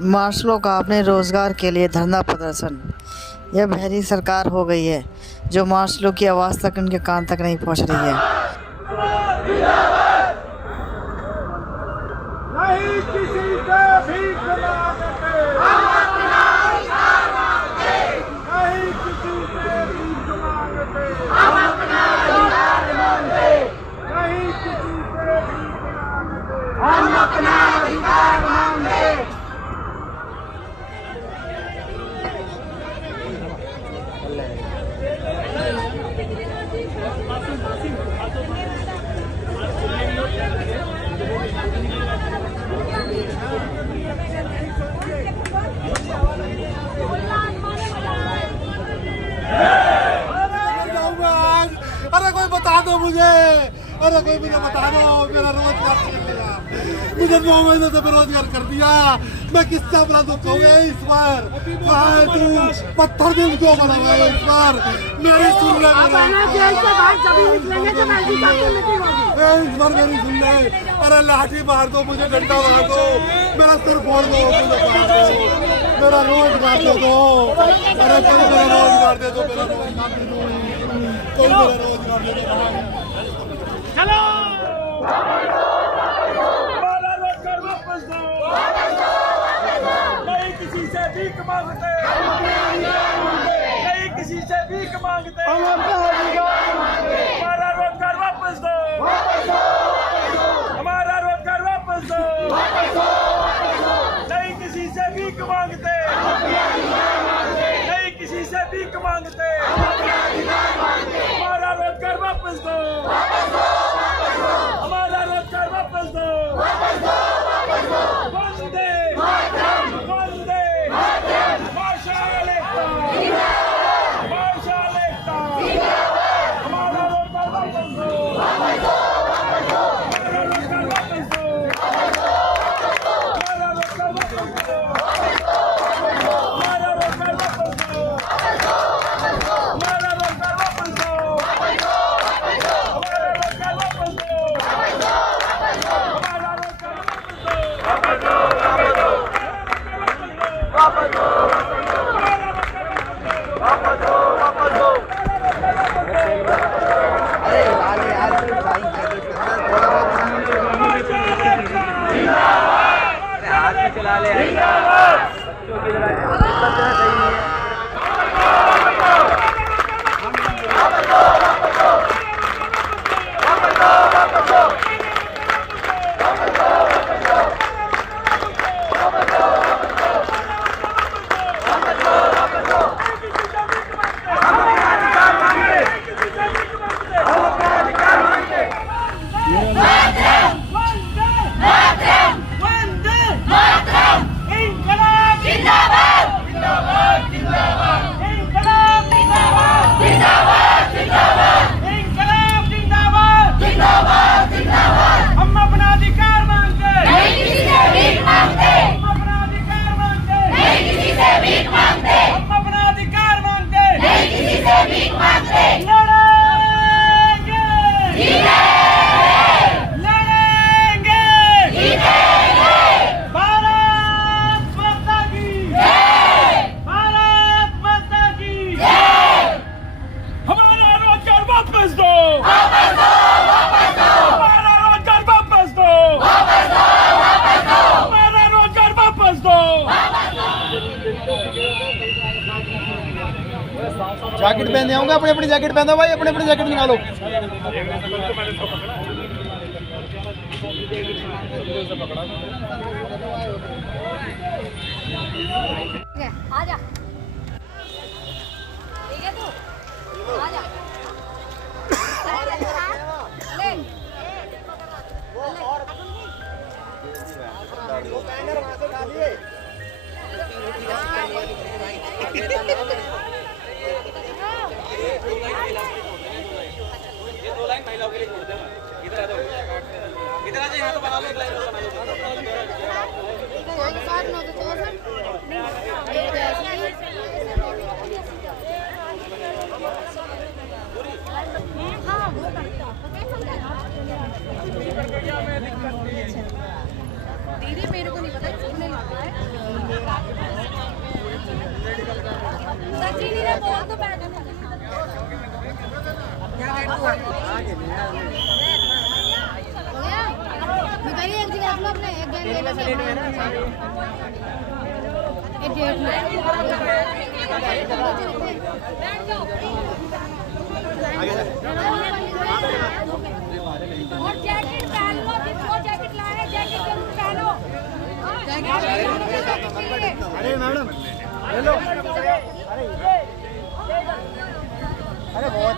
मार्शलों का अपने रोजगार के लिए धरना प्रदर्शन। यह बहरी सरकार हो गई है जो मार्शलों की आवाज़ तक उनके कान तक नहीं पहुंच रही है। नहीं किसी से भीख मांगते, नहीं किसी से भीख मांगते, हम अपना अधिकार मांगते, नहीं किसी से भीख मांगते, हम अपना अधिकार मांगते। अरे कोई बता दो मुझे, अरे कोई मुझे बता दो, मेरा रोजगार छीन लिया, मुझे 9 महीने से बेरोजगार कर दिया। मैं किससे अपना दुख कहूँगा इस बार? तू पत्थर दिल क्यों बना हुआ है इस बार? मेरी सुन ले, इस बार मेरी सुन ले। अरे लाठी मार दो मुझे, डंडा मार दो, मेरा सिर फोड़ दो, मुझे मार दो, मेरा रोजगार दे दो। अरे कोई मेरा रोजगार दे दो, मेरा रोजगार दे दो, कोई मेरा रोजगार दे दो। चलो हमारा रोजगार वापस दो, नहीं किसी से भीख मांगते, नहीं किसी से भीख मांगते, हमारा रोजगार वापस दो, हमारा रोजगार वापस दो, नहीं किसी से भीख मांगते, नहीं किसी से भीख मांगते, हमारा रोजगार वापस दो, हमारा रोजगार वापस दो, वंदे वंदे मार्शल एकता, मार्शल एकता, हमारा रोजगार वापस दो, हमारा रोजगार वापस दो, हमारा रोजगार वापस दो, हमारा रोजगार वापस दो, हमारा रोजगार वापस दो, हमारा रोजगार वापस दो, हमारा रोजगार वापस दो, चला ले बच्चों की जैकेट पहने आऊंगा, अपनी अपनी जैकेट पहनो भाई, अपनी अपनी जैकेट निकालो। आजा, ठीक है तू आजा, ले ये 2 लाइन महिलाओं के लिए छोड़ देना। इधर आ जाओ, इधर आ जाओ, यहाँ तो बना लो, एक लाइन बना लो। गया निकालिए एक जगह रख लो अपने एक गैंग ले लो एक डेट में बैठ जाओ और जैकेट पहन लो जिसको जैकेट लाए जैकेट जरूर पहनो अरे मैडम हेलो अरे बहुत